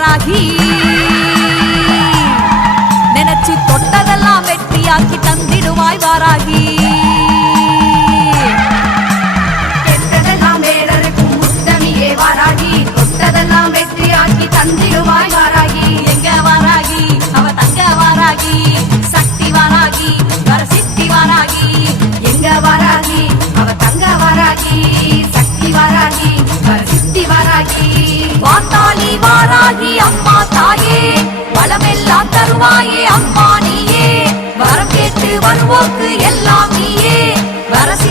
வாராகி நினைச்சு தொட்டதெல்லாம் வெற்றியாக்கி தந்திடுவாய் வாராகி கெட்டதெல்லாம் வேறருக்கும் உத்தமியே வாராகி தொட்டதெல்லாம் வெற்றியாக்கி தந்திடுவாய் வாராகி எங்க வாராகி அவ தங்க வாராகி சக்தி வாராகி வரசித்தி வாராகி எங்க வாராகி அவ தங்க வாராகி சக்தி வாராகி வரசித்தி வாராகி வாத்தாளி வாராகி அம்மா தாயே வளமெல்லாம் தருவாயே அம்மா நீயே வரம் கேட்டு வருவோக்கு எல்லாம் நீயே வரசி